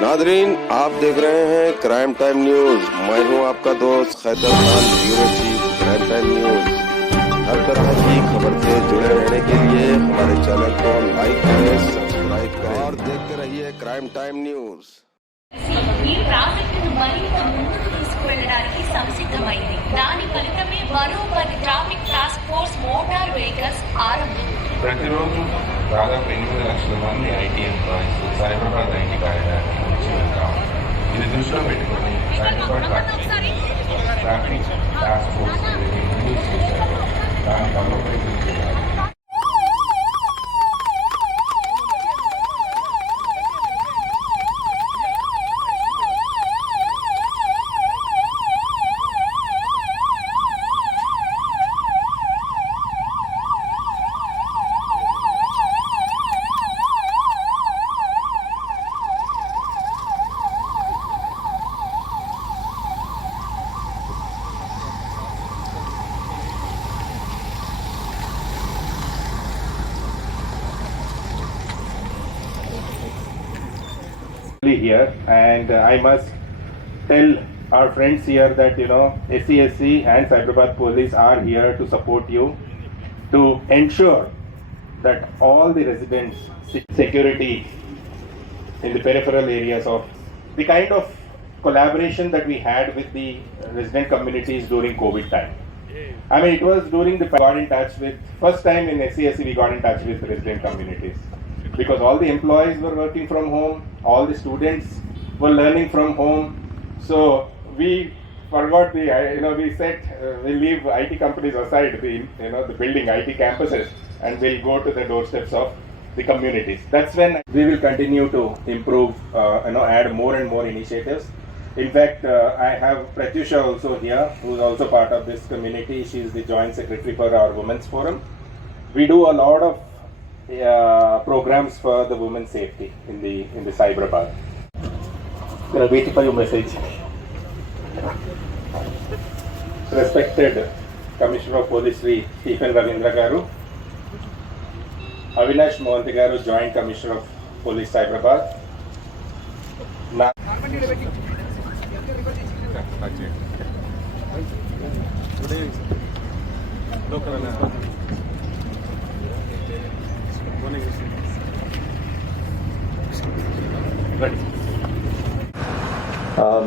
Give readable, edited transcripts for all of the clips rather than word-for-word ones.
Nadreen, आप देख रहे हैं क्राइम टाइम न्यूज। मैं हूं आपका दोस्त Khaitar Khan, bureau chief crime time news. हर तरह की खबर से जुड़े रहने के लिए हमारे चैनल को लाइक करें, सब्सक्राइब करें और देखते रहिए क्राइम टाइम न्यूज। ఈ ప్రాజెక్టును మరింత ముందుకు తీసుకువెళ్లడానికి సంసిద్ధమైంది. దాని ఫలితమే మరో 10 traffic task force motor vehicles ఆరంభం. ప్రతిరోజు దాదాపు 8 లక్షల మంది ఐటీ ఎంప్లాయీస్ సైబరాబాద్ ఐటీ కార్యాలయానికి వచ్చి వెళ్తాం. ఇది దృష్టిలో పెట్టుకొని Cyberabad traffic task force introduce చేశారు. దాన్ని బలోపేతం చేయాలి. Here, and I must tell our friends here that SCSC and Cyberabad Police are here to support you to ensure that all the residents security in the peripheral areas of the kind of collaboration that we had with the resident communities during COVID time. I mean, it was during the got in touch with first time in SCSC we got in touch with resident communities. Because all the employees were working from home, all the students were learning from home, so we forgot we said we'll leave IT companies aside, the building IT campuses, and we'll go to the doorsteps of the communities. That's when we will continue to improve, add more and more initiatives. In fact, I have Pratyusha also here, who is also part of this community. She is the joint secretary for our Women's Forum. We do a lot of programs for the women's safety in the Cyberabad. We are waiting for your message. Respected Commissioner of Police Sri Stephen Ravindra Garu, Avinash Mohanty Garu, Joint Commissioner of Police Cyberabad.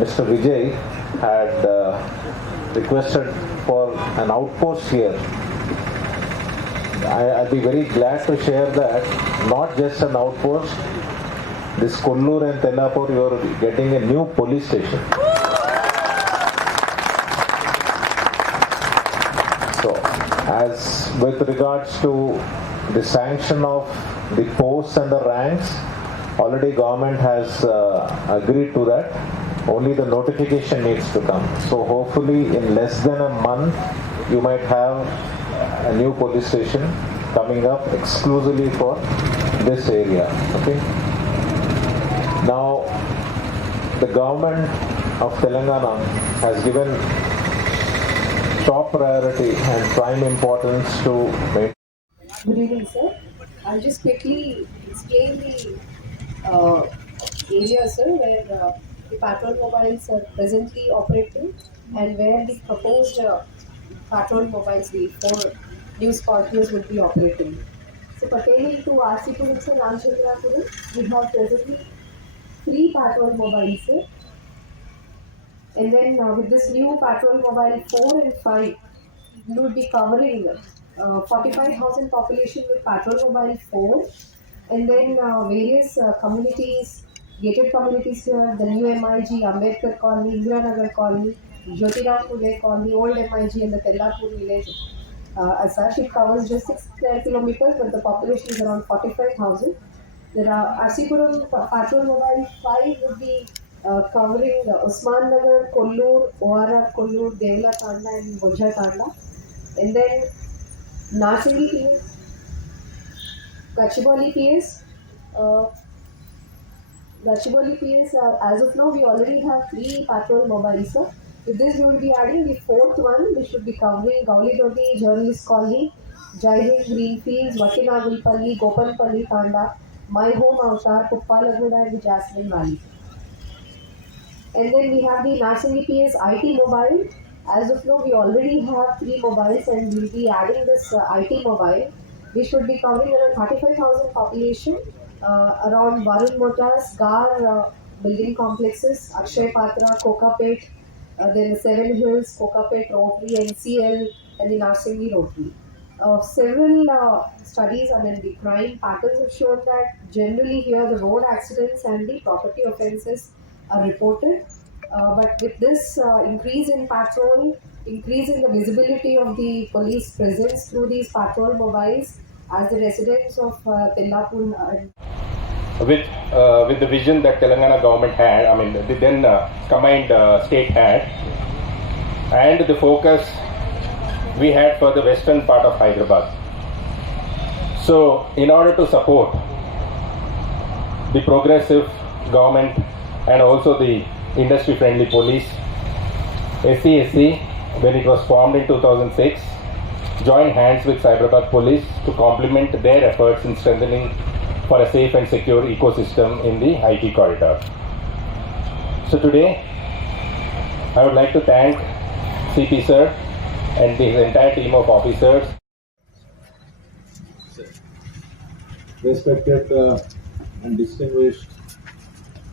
Mr. Vijay had requested for an outpost here. I'd be very glad to share that not just an outpost, this Kollur and Tellapur, you're getting a new police station. So, as with regards to the sanction of the posts and the ranks, already government has agreed to that. Only the notification needs to come. So hopefully in less than a month you might have a new police station coming up exclusively for this area. Okay. Now the government of Telangana has given top priority and prime importance to maintain. Good evening, sir. I'll just quickly explain the area, sir, where the patrol mobiles are presently operating and where the proposed patrol mobiles, the 4 new Scorpios, will be operating. So pertaining to RC-Puram and Ramchandrapuram, we have presently 3 patrol mobiles, sir. And then with this new patrol mobile 4 and 5, we would be covering 45,000 population with patrol mobile 4, and then various communities, gated communities here, the new MIG, Ambedkar Colony, Indira Nagar Colony, Jyotiram Phule Colony, old MIG, and the Tellapur village. As such, it covers just 6 kilometers, but the population is around 45,000. There are RC-Puram patrol mobile 5 would be covering Usman Nagar, Kollur, Oara, Kollur, Devla Tanda, and Bojja Tanda. And then Narsingi PS, Gachibowli PS. Gachibowli PS, as of now, we already have 3 patrol mobiles, sir. With this, we will be adding the 4th one, which should be covering Gauli Dodi, Journalist Colony, Jai Hind, Greenfields, Vakinagulpalli, Gopalpalli, Tanda, My Home Avatar, Kuppalaguda, and the Jasmine Valley. And then we have the National PS IT mobile. As of now, we already have 3 mobiles and we'll be adding this IT mobile, which would be covering around 35,000 population around Varun Motors, Gar building complexes, Akshay Patra, Kokapet, then the Seven Hills, Kokapet, Rotary, NCL, and the Narsingi Rotary. Several studies, the crime patterns have shown that generally here the road accidents and the property offences are reported. But with this increase in patrol, increase in the visibility of the police presence through these patrol mobiles, as the residents of Tellapur with the vision that Telangana government had, the then combined state had, and the focus we had for the western part of Hyderabad. So, in order to support the progressive government and also the industry-friendly police, SCSC, when it was formed in 2006, joined hands with Cyberabad Police to complement their efforts in strengthening for a safe and secure ecosystem in the IT corridor. So today, I would like to thank CP Sir and his entire team of officers. Respected and distinguished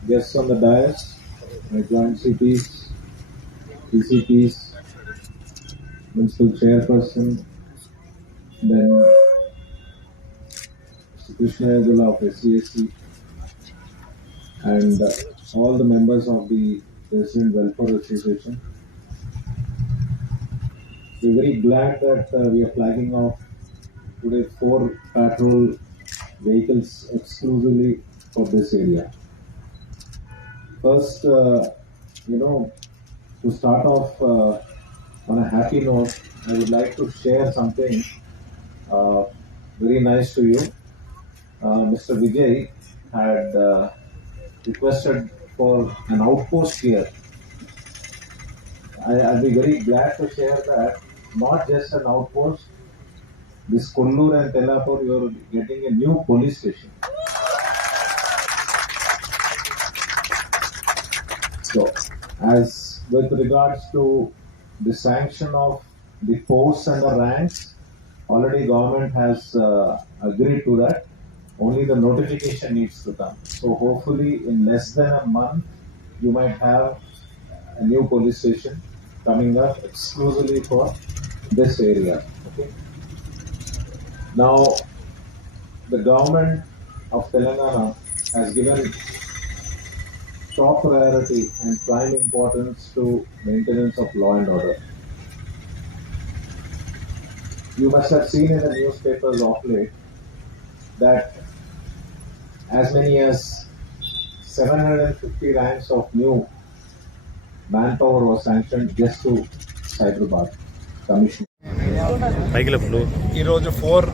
guests on the dais, my joint CPs, PCPs, Municipal Chairperson, then Mr. Krishna Yadula of SCSC, and all the members of the Resident Welfare Association. We're very glad that we are flagging off today 4 patrol vehicles exclusively for this area. First, to start off on a happy note, I would like to share something very nice to you. Mr. Vijay had requested for an outpost here. I'll be very glad to share that, not just an outpost, this Kollur and Tellapur, you're getting a new police station. So, as with regards to the sanction of the posts and the ranks, already government has agreed to that. Only the notification needs to come. So hopefully in less than a month, you might have a new police station coming up exclusively for this area. Okay. Now, the government of Telangana has given top priority and prime importance to maintenance of law and order. You must have seen in the newspapers of late that as many as 750 ranks of new manpower was sanctioned just to Cyberabad Commission. ఈరోజు 4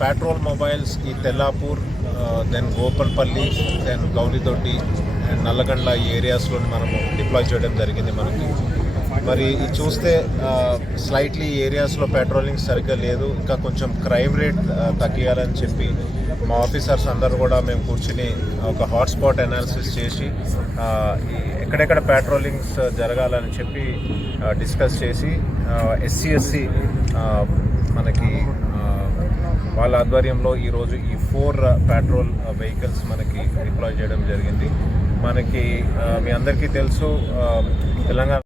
petrol mobiles ఈ Tellapur, then Gopalpally, then Gowlidoddi and Nallagandla ఈ ఏరియాస్లో మనము deploy చేయడం జరిగింది. మరి ఇది చూస్తే స్లైట్లీ ఏరియాస్లో పెట్రోలింగ్ సరిగ్గా లేదు. ఇంకా కొంచెం క్రైమ్ రేట్ తగ్గియాలని చెప్పి మా ఆఫీసర్స్ అందరూ కూడా మేము కూర్చుని ఒక హాట్స్పాట్ అనాలిసిస్ చేసి ఎక్కడెక్కడ పెట్రోలింగ్స్ జరగాలని చెప్పి డిస్కస్ చేసి SCSC మనకి వాళ్ళ ఆధ్వర్యంలో ఈరోజు ఈ 4 పెట్రోల్ వెహికల్స్ మనకి డిప్లాయ్ చేయడం జరిగింది. మనకి మీ అందరికీ తెలుసు తెలంగాణ